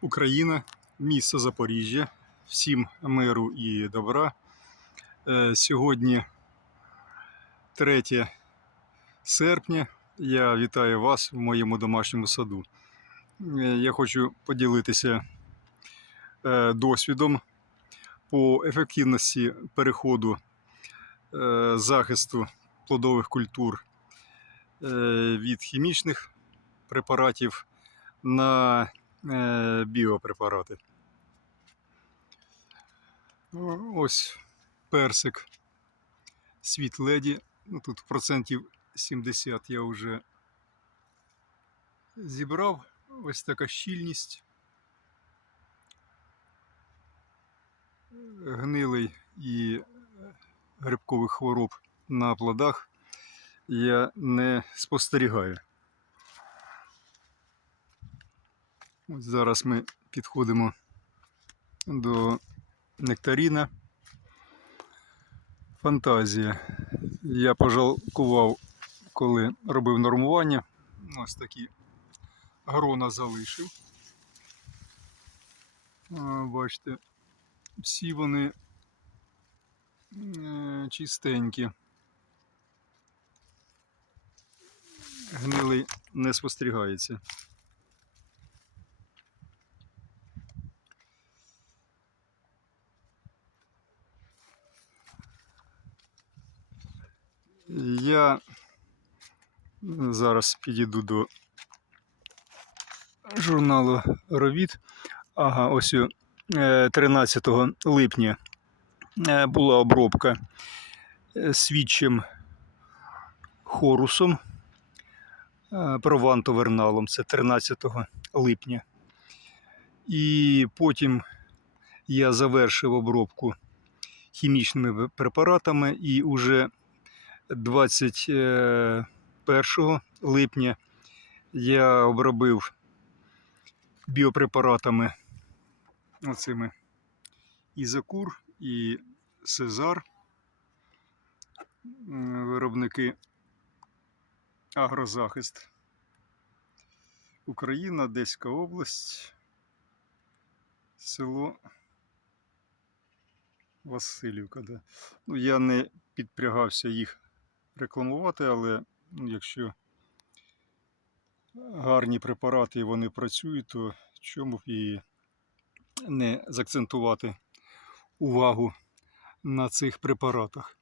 Україна, місто Запоріжжя. Всім миру і добра. Е, Сьогодні 3 серпня. Я вітаю вас в моєму домашньому саду. Е, Я хочу поділитися е, досвідом по ефективності переходу захисту плодових культур від хімічних препаратів на біопрепарати. Ось персик світ леді. Ну, тут процентів 70 я вже зібрав. Ось така щільність. Гнилий і грибкових хвороб на плодах я не спостерігаю. Ось зараз ми підходимо до нектаріна. Фантазія. Я пожалкував, коли робив нормування. Ось такі грона залишив. Бачите, всі вони е, чистенькі. Гнилий не спостерігається. Я зараз підійду до журналу Ровід. Ага, ось е, 13 липня е, була обробка е, свідчим хорусом е, провантоверналом. Це 13 липня. І потім я завершив обробку хімічними препаратами і уже 21 липня я обробив біопрепаратами оцими Ізакур і Сезар. Виробники Агрозахист. Україна, Одеська область, село Васильівка. Да. Ну, я не підпрягався їх рекламувати, але ну, якщо гарні препарати і вони працюють, то чому б і не закцентувати увагу на цих препаратах.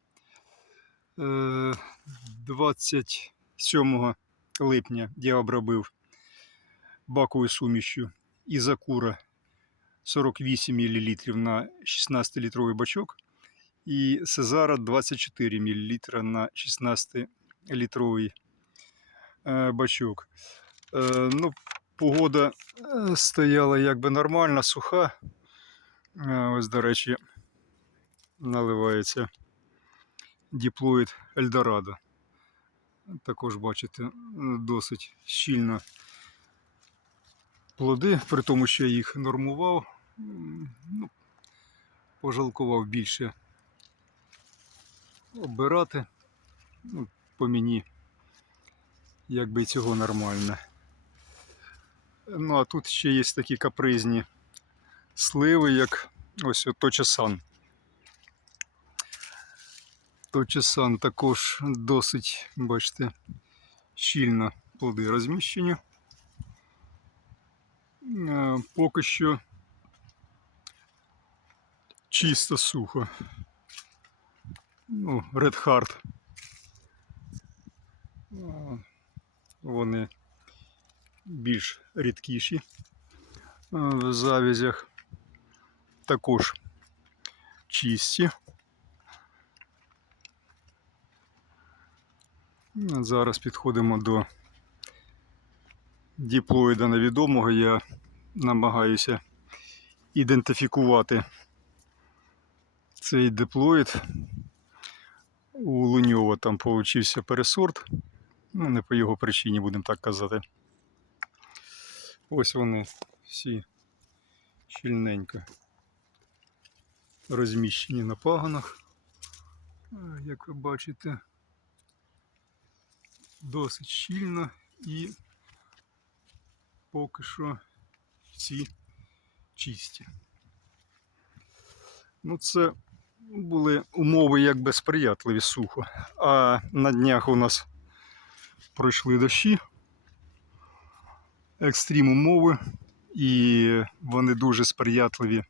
Е, 27 липня я обробив баковою сумішю Ізакура 48 мл на 16-літровий бачок і Сезара 24 мл на 16-літровий е, бачок. Е, Ну, погода е, стояла якби нормальна, суха. Ось, до речі, наливається діплоїд Ельдорадо. Також бачите, досить щільно плоди, при тому, що я їх нормував. Ну, пожалкував більше обирати. Ну, по мені, якби цього нормально. Ну, а тут ще є такі капризні сливи, як ось Точасан. Точасан також досить, бачите, щільно плоди розміщені. Е, Поки що чисто сухо. Ну, Red Heart. Вони більш рідкіші в завязях. Також чисті. Ну, Зараз підходимо до діплоїда невідомого. Я намагаюся ідентифікувати цей диплоїд. У Луньова там получився пересорт. Ну, не по його причині, будемо так казати. Ось вони всі щільненько розміщені на паганах. Як ви бачите, досить щільно і поки що всі чисті. Ну, це були умови якби сприятливі сухо. А на днях у нас пройшли дощі, екстрім умови, і вони дуже сприятливі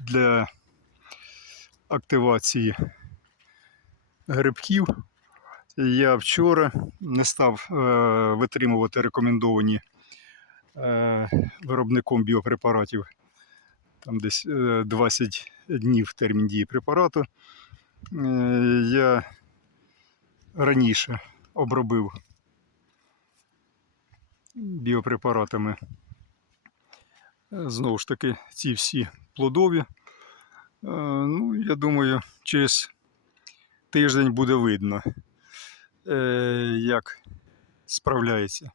для активації грибків. Я вчора не став е, витримувати рекомендовані е, виробником біопрепаратів там десь е, 20 днів термін дії препарату. Е, Я раніше обробив біопрепаратами. Е, Знову ж таки, ці всі плодові. Е, Ну, я думаю, через тиждень буде видно, е, як справляється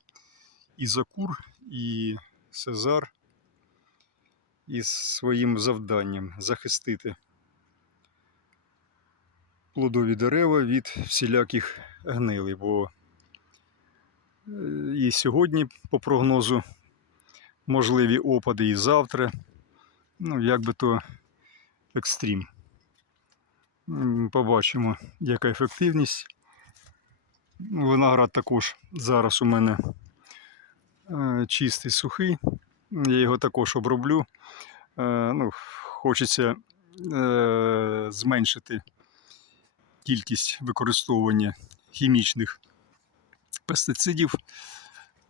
і Закур, і Сезар із своїм завданням захистити плодові дерева від всіляких гнилей. Бо е, і сьогодні, по прогнозу, можливі опади і завтра. Ну, як би то екстрім. Побачимо, яка ефективність. Виноград також зараз у мене е, чистий, сухий. Я його також оброблю. Е, ну, хочеться е, зменшити кількість використовування хімічних пестицидів.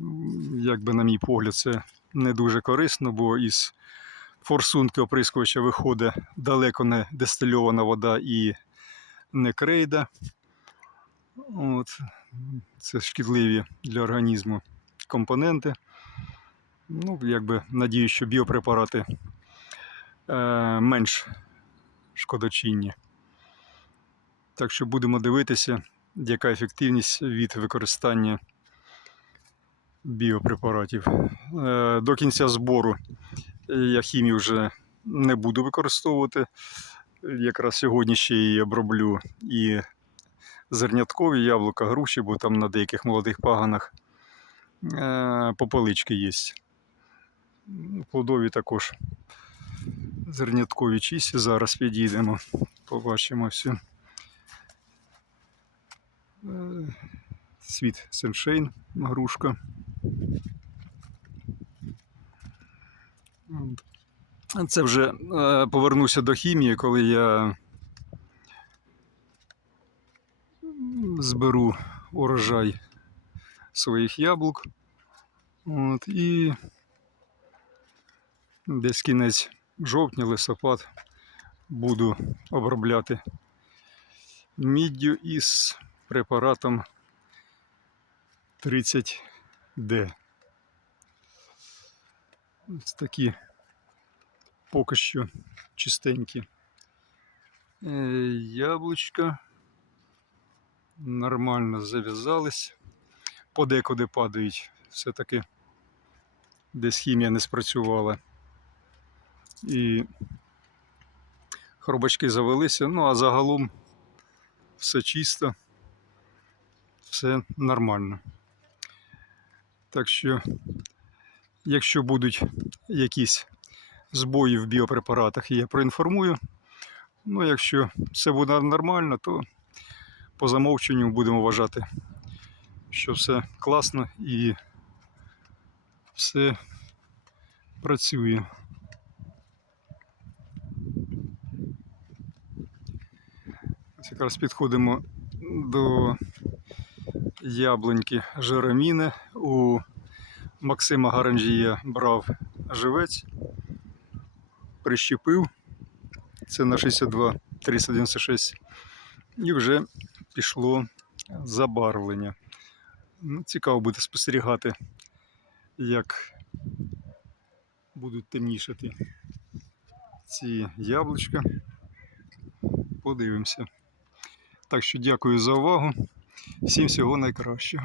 М, Як би, на мій погляд, це не дуже корисно, бо із форсунки оприскувача виходить далеко не дистильована вода і не крейда. От. Це шкідливі для організму компоненти. Ну, якби надію, що біопрепарати е, менш шкодочинні. Так що будемо дивитися, яка ефективність від використання біопрепаратів. Е, до кінця збору я хімію вже не буду використовувати. Якраз сьогодні ще і оброблю і зерняткові яблука, груші, бо там на деяких молодих паганах е, попелички є. Плодові також зерняткові чисті. Зараз підійдемо, побачимо все. Світ Сеншейн, грушка. Це вже е, повернуся до хімії, коли я зберу урожай своїх яблук. От, і десь кінець жовтня, листопад буду обробляти міддю із препаратом 30D. Ось такі поки що чистенькі е, яблучка. Нормально зав'язались. Подекуди падають. Все-таки десь хімія не спрацювала. І хробачки завелися. Ну, а загалом все чисто, все нормально. Так що, якщо будуть якісь збої в біопрепаратах, я проінформую. Ну, якщо все буде нормально, то по замовченню будемо вважати, що все класно і все працює. Ось якраз підходимо до яблуньки Жереміни. У Максима Гаранжія брав живець, прищепив. Це на 62 396. І вже пішло забарвлення. Ну, цікаво буде спостерігати, як будуть темнішати ці яблучка. Подивимося. Так що дякую за увагу. Всім всього найкращого.